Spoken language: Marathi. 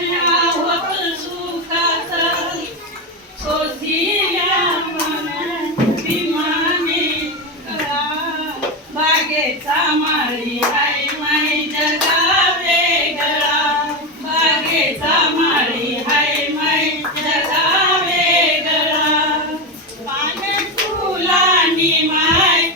दिखा दिखा माने बागेचा मारी हय माय जगावे गळा बगेच मारी हय माय जगावे गळा फुला